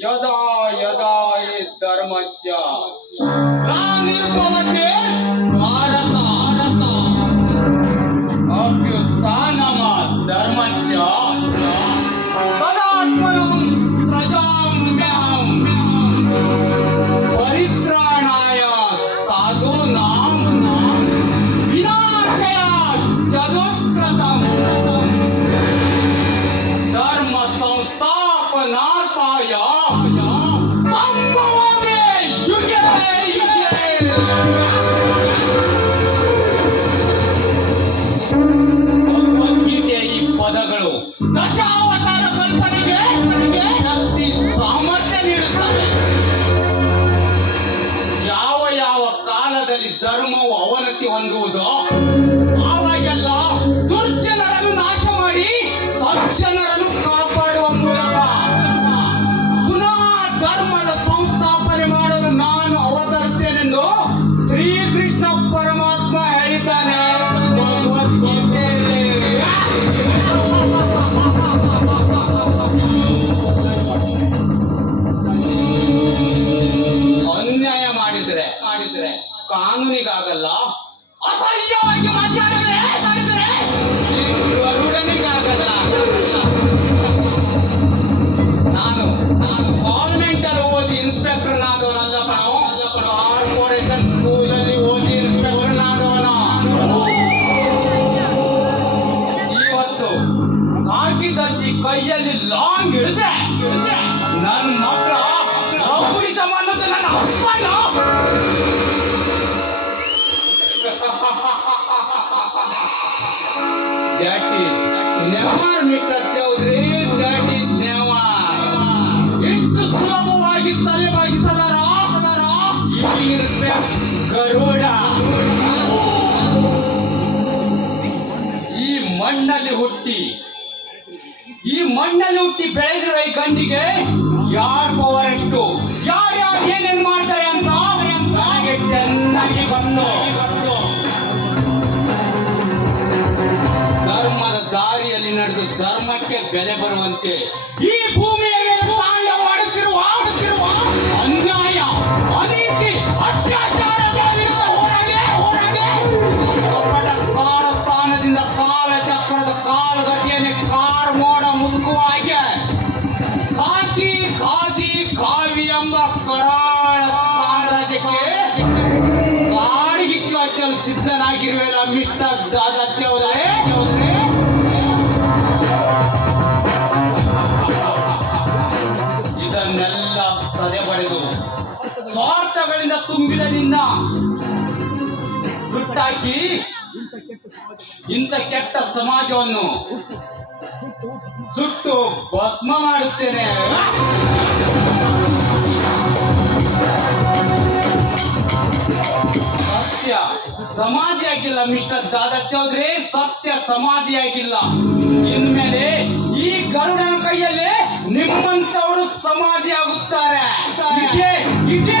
यदा यदा हि धर्मस्य ग्लानिर्भवति भारत अभ्युत्थानम् धर्मस्य तदात्मनं प्रजाम्यहम् परित्राणाय साधूनां विनाशाय चतुष्कृतम् धर्म संस्थापनार्थाय संभवामि युगे युगे। ಭಗವದ್ಗೀತೆಯ ಈ ಪದಗಳು ದಶಾವತಾರ ಕಲ್ಪನೆಗೆ ಶಕ್ತಿ ಸಾಮರ್ಥ್ಯ ನೀಡುತ್ತವೆ. ಯಾವ ಯಾವ ಕಾಲದಲ್ಲಿ ಧರ್ಮವು ಅವನತಿ ಹೊಂದುವುದೋ ಆವಾಗೆಲ್ಲ ದುರ್ಜನರನ್ನು ನಾಶ ಮಾಡಿ ಸಜ್ಜನರನ್ನು ಕಾಪಾಡುವ ಮೂಲಕ ಪುನಃ ಧರ್ಮದ ಸಂಸ್ಥಾಪನೆ ಮಾಡಲು ನಾನು ಅವತರಿಸ್ತೇನೆಂದು ಶ್ರೀಕೃಷ್ಣ ಪರಮಾತ್ಮ ಹೇಳಿದ್ದಾನೆ ಭಗವದ್ಗೀತೆಯಲ್ಲಿ. ಅನ್ಯಾಯ ಮಾಡಿದ್ರೆ ಕಾನೂನಿಗಾಗಲ್ಲ, ಅಸಹ್ಯವಾಗಿ ಮಾತಾಡಿದ್ರೆ ಗರುಡನಿಗಾಗಲ್ಲ. ನಾನು ಗವರ್ಮೆಂಟ್ ಅಲ್ಲಿ ಓದಿ ಇನ್ಸ್ಪೆಕ್ಟರ್ ನಾದವನಲ್ಲ ನಾವು, ಕಾರ್ಪೊರೇಷನ್ ಸ್ಕೂಲ್ ಅಲ್ಲಿ ಓದಿ ಇನ್ಸ್ಪೆಕ್ಟರ್ ನಾದವನ. ಇವತ್ತು ಕಾಕಿ ಧರಿಸಿ ಕೈಯಲ್ಲಿ ಲಾಂಗ್ ಹಿಡಿದೆ ನನ್ನ ಮಕ್ಕಳ ರೌಡಿಸಮ್ ಅನ್ನೋದು ನನ್ನ ಅಪ್ಪನ. That is never, Mr. Chaudhary. That is never. ಎಷ್ಟು ಸುಲಭವಾಗಿ ತಲೆ ಬಾಗಿಸಲಾರ ಈ ರೆಸ್ಪೆಕ್ಟ್ ಗರುಡ. ಈ ಮಣ್ಣಲ್ಲಿ ಹುಟ್ಟಿ ಬೆಳೆದಿರೋ ಈ ಗಂಡಿಗೆ ಯಾರ ಪವರ್ ಎಷ್ಟು, ಯಾರ್ಯಾರು ಏನೇನ್ ಮಾಡ್ತಾರೆ ಅಂತ ನನಗೆ ಚೆನ್ನಾಗಿ ಬಂದು ಧರ್ಮದ ದಾರಿಯಲ್ಲಿ ನಡೆದು ಧರ್ಮಕ್ಕೆ ಬೆಲೆ ಬರುವಂತೆ ಈ ಭೂಮಿಯ ಮೇಲೆ ತಾಂಡವಾಡುತ್ತಿರುವ ಅನ್ಯಾಯ, ಅನೀತಿ, ಅತ್ಯಾಚಾರದ ವಿರುದ್ಧ ಹೋರಾಡಿ ಕಪಟ ಕಾಲಸ್ಥಾನದಿಂದ ಕಾಲಚಕ್ರದ ಕಾಲಗತಿಯಲ್ಲಿ ಕಾರ್ ಮೋಡ ಮುಸುಕುವಾಗೆ ಕಾಕಿ ಖಾದಿ ಕಾವಿ ಎಂಬ ಕರಾಳ ಸಾಮ್ರಾಜ್ಯಕ್ಕೆ ಕಾಡಿಗಿಚ್ಚು ಹಚ್ಚಲು ಸಿದ್ಧನಾಗಿರುವೆಲ್ಲ ಮಿಸ್ಟರ್ ದಾದಾ ಚೌಧರಿ. ಇದನ್ನೆಲ್ಲ ಸದೆ ಬಡಿದು ಸ್ವಾರ್ಥಗಳಿಂದ ತುಂಬಿದ ನಿನ್ನ ಸುಟ್ಟಾಕಿ ಇಂಥ ಕೆಟ್ಟ ಸಮಾಜವನ್ನು ಸುಟ್ಟು ಭಸ್ಮ ಮಾಡುತ್ತೇನೆ. ಸತ್ಯ ಸಮಾಧಿಯಾಗಿಲ್ಲ ಮಿಸ್ಟರ್ ದಾದಾ ಚೌಧರಿ, ಸತ್ಯ ಸಮಾಧಿಯಾಗಿಲ್ಲ. ಇನ್ಮೇಲೆ ಈ ಗರುಡನ ಕೈಯಲ್ಲಿ ನಿಮ್ಮಂತವರು ಸಮಾಧಿ ಆಗುತ್ತಾರೆ. ಇದೇ